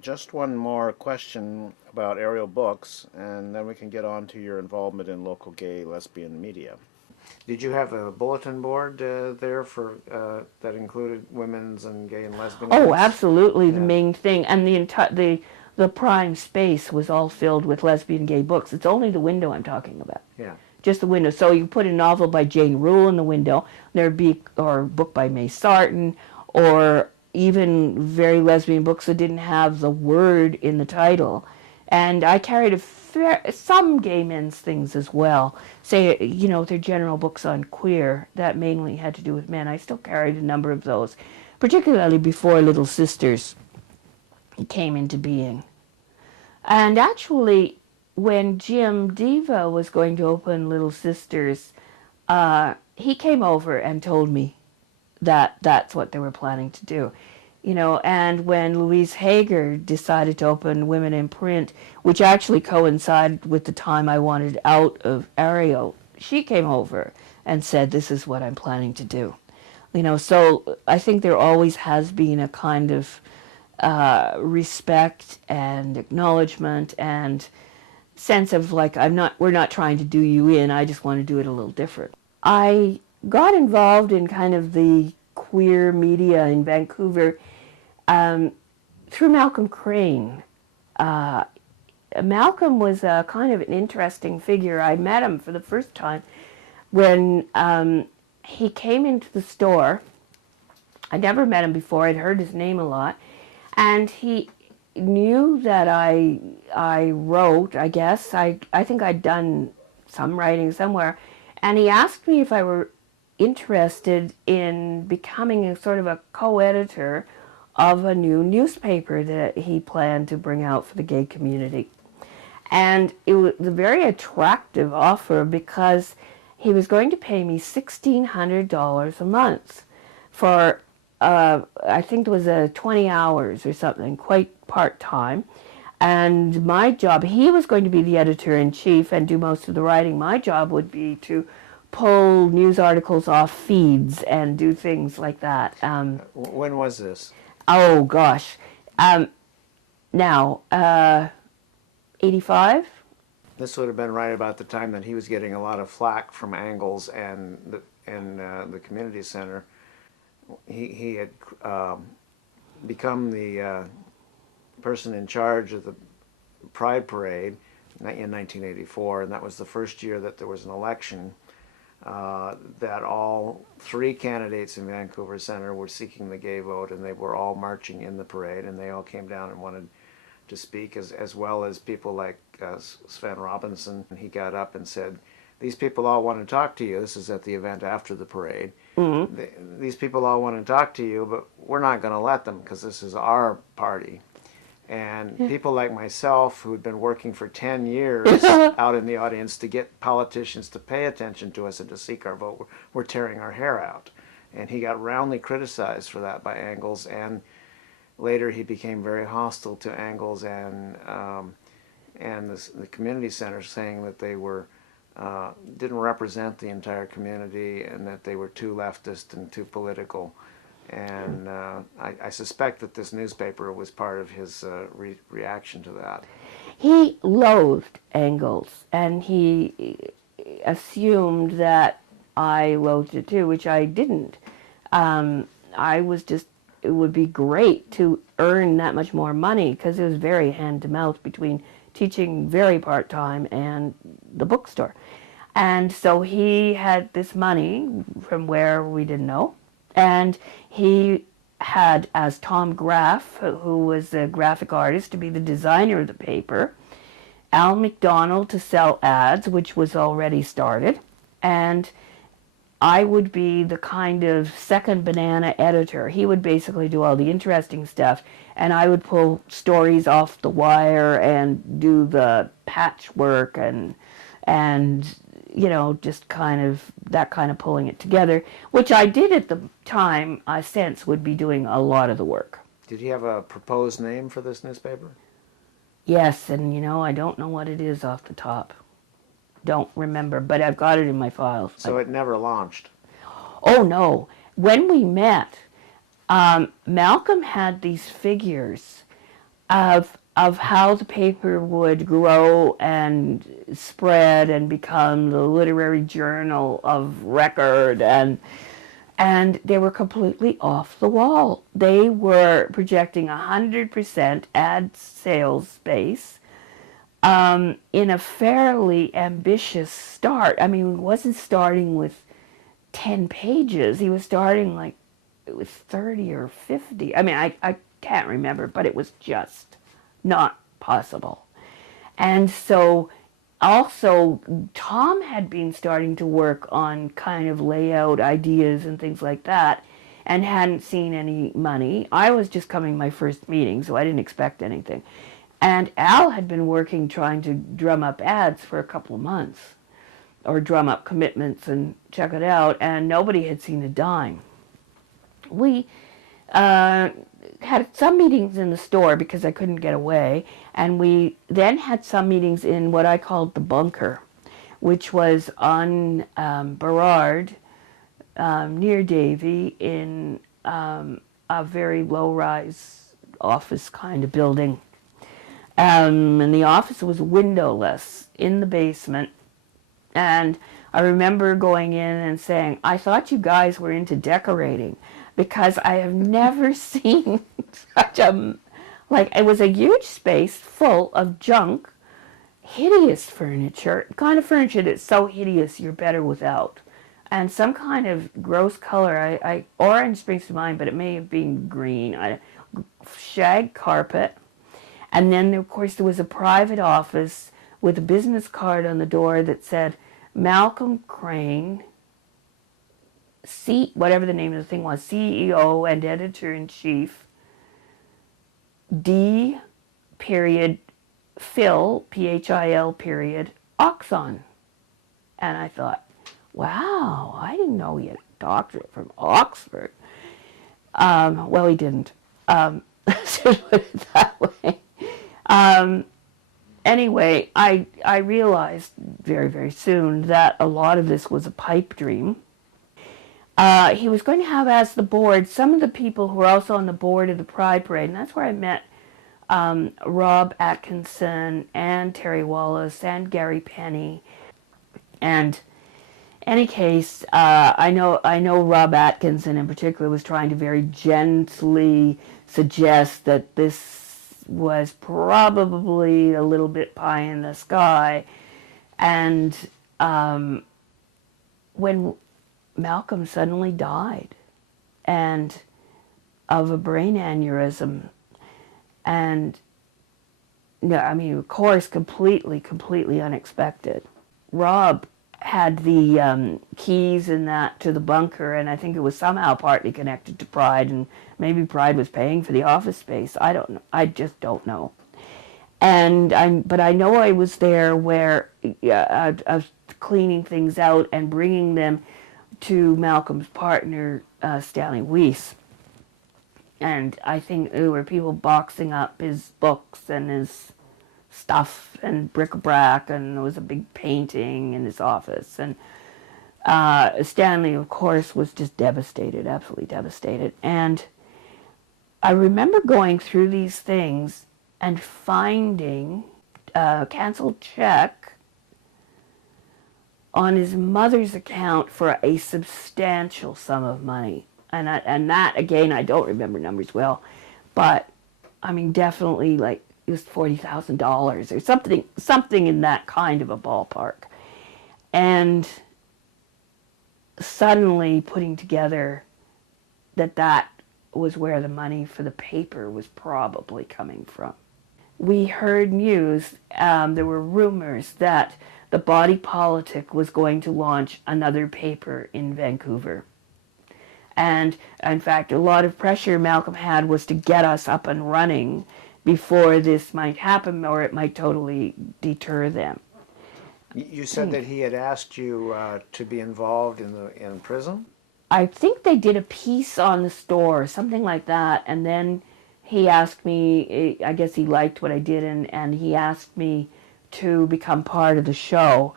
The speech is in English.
Just one more question about Ariel Books, and then we can get on to your involvement in local gay lesbian media. Did you have a bulletin board there for that included women's and gay and lesbian Oh, events? absolutely, the Yeah. main thing, and the prime space was all filled with lesbian gay books. It's only the window I'm talking about. Yeah. Just the window. So you put a novel by Jane Rule in the window, there'd be, or a book by May Sarton, or even very lesbian books that didn't have the word in the title. And I carried some gay men's things as well. Say, they're general books on queer that mainly had to do with men. I still carried a number of those, particularly before Little Sisters came into being. And actually, when Jim Diva was going to open Little Sisters, he came over and told me that that's what they were planning to do. And when Louise Hager decided to open Women in Print, which actually coincided with the time I wanted out of Ariel, she came over and said, this is what I'm planning to do. So I think there always has been a kind of respect and acknowledgement and sense of like, we're not trying to do you in, I just want to do it a little different. I got involved in kind of the queer media in Vancouver through Malcolm Crane. Malcolm was a kind of an interesting figure. I met him for the first time when he came into the store. I never met him before. I'd heard his name a lot. And he knew that I wrote, I guess. I think I'd done some writing somewhere. And he asked me if I were interested in becoming a sort of a co-editor of a new newspaper that he planned to bring out for the gay community. And it was a very attractive offer because he was going to pay me $1,600 a month for, I think it was 20 hours or something, quite part-time. And my job, he was going to be the editor-in-chief and do most of the writing. My job would be to pull news articles off feeds and do things like that. When was this? Oh, gosh. Now, 85? This would have been right about the time that he was getting a lot of flack from Angles and the community center. He had become the person in charge of the Pride Parade in 1984, and that was the first year that there was an election. That all three candidates in Vancouver Centre were seeking the gay vote, and they were all marching in the parade, and they all came down and wanted to speak, as well as people like Sven Robinson. He got up and said, these people all want to talk to you. This is at the event after the parade. Mm-hmm. These people all want to talk to you, but we're not going to let them because this is our party. And people like myself, who had been working for 10 years out in the audience to get politicians to pay attention to us and to seek our vote, were tearing our hair out. And he got roundly criticized for that by Angles, and later he became very hostile to Angles and the community center, saying that they were didn't represent the entire community and that they were too leftist and too political. And I suspect that this newspaper was part of his reaction to that. He loathed Angles, and he assumed that I loathed it too, which I didn't. I was just, it would be great to earn that much more money because it was very hand-to-mouth between teaching very part-time and the bookstore. And so he had this money from where we didn't know. And he had as Tom Graff, who was a graphic artist, to be the designer of the paper, Al McDonald to sell ads, which was already started, and I would be the kind of second banana editor. He would basically do all the interesting stuff, and I would pull stories off the wire and do the patchwork and just kind of that kind of pulling it together, which I did at the time. I sense would be doing a lot of the work. Did he have a proposed name for this newspaper? Yes, and I don't know what it is off the top. Don't remember, but I've got it in my files. So it never launched? Oh, no. When we met, Malcolm had these figures of how the paper would grow and spread and become the literary journal of record, and they were completely off the wall. They were projecting 100% ad sales space in a fairly ambitious start. I mean, he wasn't starting with 10 pages. He was starting like it was 30 or 50. I mean, I can't remember, but it was just not possible. And so also Tom had been starting to work on kind of layout ideas and things like that and hadn't seen any money. I was just coming my first meeting, so I didn't expect anything. And Al had been working trying to drum up ads for a couple of months, or drum up commitments and check it out, and nobody had seen a dime. We had some meetings in the store because I couldn't get away, and we then had some meetings in what I called the bunker, which was on Burrard, near Davie, in a very low-rise office kind of building. And the office was windowless in the basement, and I remember going in and saying, I thought you guys were into decorating, because I have never seen such a, like, it was a huge space full of junk, hideous furniture, kind of furniture that's so hideous you're better without, and some kind of gross color. Orange springs to mind, but it may have been green. Shag carpet, and then of course there was a private office with a business card on the door that said Malcolm Crane, whatever the name of the thing was, CEO and editor-in-chief, D. period Phil, Phil period Oxon. And I thought, wow, I didn't know he had a doctorate from Oxford. Well, he didn't. To put it that way. Anyway, I realized very, very soon that a lot of this was a pipe dream. He was going to have as the board some of the people who were also on the board of the Pride Parade, and that's where I met Rob Atkinson and Terry Wallace and Gary Penny. And any case, I know Rob Atkinson in particular was trying to very gently suggest that this was probably a little bit pie in the sky. And when Malcolm suddenly died, and of a brain aneurysm, and no, I mean, of course, completely unexpected. Rob had the keys and that to the bunker, and I think it was somehow partly connected to Pride, and maybe Pride was paying for the office space. I don't know. I just don't know. But I know I was there where I was cleaning things out and bringing them to Malcolm's partner, Stanley Weiss. And I think there were people boxing up his books and his stuff and bric-a-brac, and there was a big painting in his office. And Stanley, of course, was just devastated, absolutely devastated. And I remember going through these things and finding a canceled check on his mother's account for a substantial sum of money. And that, again, I don't remember numbers well, but, I mean, definitely, like, it was $40,000 or something in that kind of a ballpark. And suddenly putting together that was where the money for the paper was probably coming from. We heard news, there were rumors that the Body Politic was going to launch another paper in Vancouver. And in fact, a lot of pressure Malcolm had was to get us up and running before this might happen, or it might totally deter them. You said that he had asked you to be involved in prison? I think they did a piece on the store, something like that, and then he asked me, I guess he liked what I did, and he asked me to become part of the show.